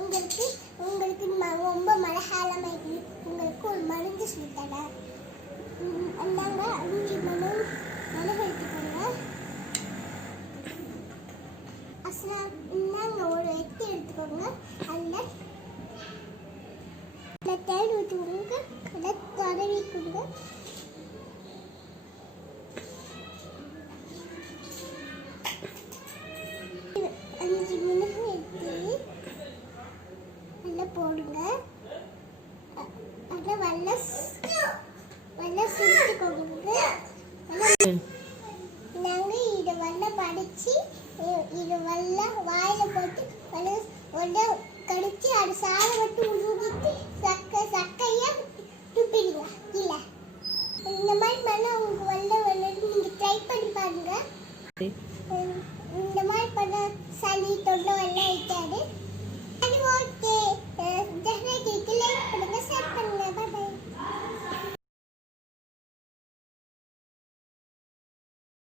உங்களுக்கு உங்களுக்கு ரொம்ப மழைக்காலமாக இருக்குது. உங்களுக்கு ஒரு மருந்து சொல்லித்தரேன். அந்தாங்க 5 மிளகு எடுத்துக்கோங்க. அப்புறம் இந்தாங்க ஒரு எட்டு எடுத்துக்கோங்க. அதில் தேன் ஊற்றிக்கோங்க. அதை தடவிக்கோங்க. போடுங்க. அத வல்ல சுத்திக்கோங்க. நாங்க இத வல்ல படிச்சு இத வல்ல வாயில போட்டு வல்ல கடிச்சு அது சாலை மட்டும் உருகிட்டு சக்கைய துப்பிடுங்க. இல்ல இந்த மாதிரி பண்ணா உங்களுக்கு வல்ல நீங்க ட்ரை பண்ணி பாருங்க. இந்த மாதிரி பண்ண சளி தொண்டை எல்லாம் வைக்காது.